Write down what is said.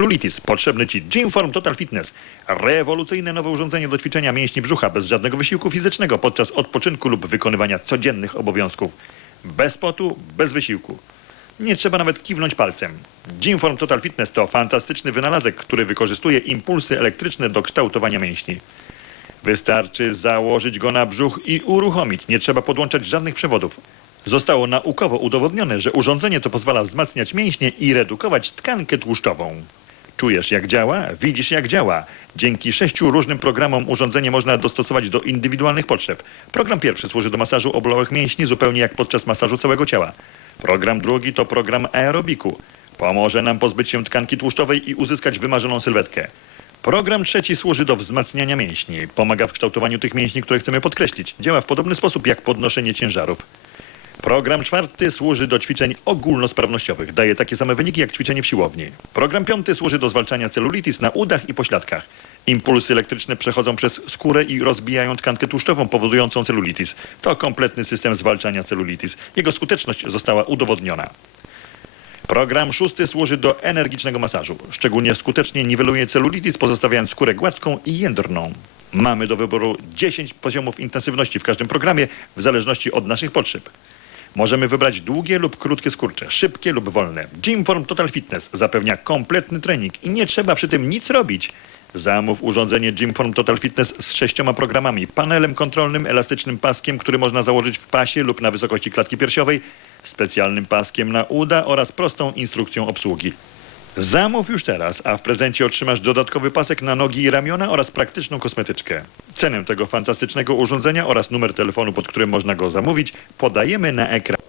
Lulitis, potrzebny Ci Gymform Total Fitness. Rewolucyjne nowe urządzenie do ćwiczenia mięśni brzucha bez żadnego wysiłku fizycznego podczas odpoczynku lub wykonywania codziennych obowiązków. Bez potu, bez wysiłku. Nie trzeba nawet kiwnąć palcem. Gymform Total Fitness to fantastyczny wynalazek, który wykorzystuje impulsy elektryczne do kształtowania mięśni. Wystarczy założyć go na brzuch i uruchomić. Nie trzeba podłączać żadnych przewodów. Zostało naukowo udowodnione, że urządzenie to pozwala wzmacniać mięśnie i redukować tkankę tłuszczową. Czujesz jak działa? Widzisz jak działa. Dzięki sześciu różnym programom urządzenie można dostosować do indywidualnych potrzeb. Program pierwszy służy do masażu obolałych mięśni zupełnie jak podczas masażu całego ciała. Program drugi to program aerobiku. Pomoże nam pozbyć się tkanki tłuszczowej i uzyskać wymarzoną sylwetkę. Program trzeci służy do wzmacniania mięśni. Pomaga w kształtowaniu tych mięśni, które chcemy podkreślić. Działa w podobny sposób jak podnoszenie ciężarów. Program czwarty służy do ćwiczeń ogólnosprawnościowych. Daje takie same wyniki jak ćwiczenie w siłowni. Program piąty służy do zwalczania celulitis na udach i pośladkach. Impulsy elektryczne przechodzą przez skórę i rozbijają tkankę tłuszczową powodującą celulitis. To kompletny system zwalczania celulitis. Jego skuteczność została udowodniona. Program szósty służy do energicznego masażu. Szczególnie skutecznie niweluje celulitis, pozostawiając skórę gładką i jędrną. Mamy do wyboru 10 poziomów intensywności w każdym programie, w zależności od naszych potrzeb. Możemy wybrać długie lub krótkie skurcze, szybkie lub wolne. Gymform Total Fitness zapewnia kompletny trening i nie trzeba przy tym nic robić. Zamów urządzenie Gymform Total Fitness z sześcioma programami, panelem kontrolnym, elastycznym paskiem, który można założyć w pasie lub na wysokości klatki piersiowej, specjalnym paskiem na uda oraz prostą instrukcją obsługi. Zamów już teraz, a w prezencie otrzymasz dodatkowy pasek na nogi i ramiona oraz praktyczną kosmetyczkę. Cenę tego fantastycznego urządzenia oraz numer telefonu, pod którym można go zamówić, podajemy na ekran.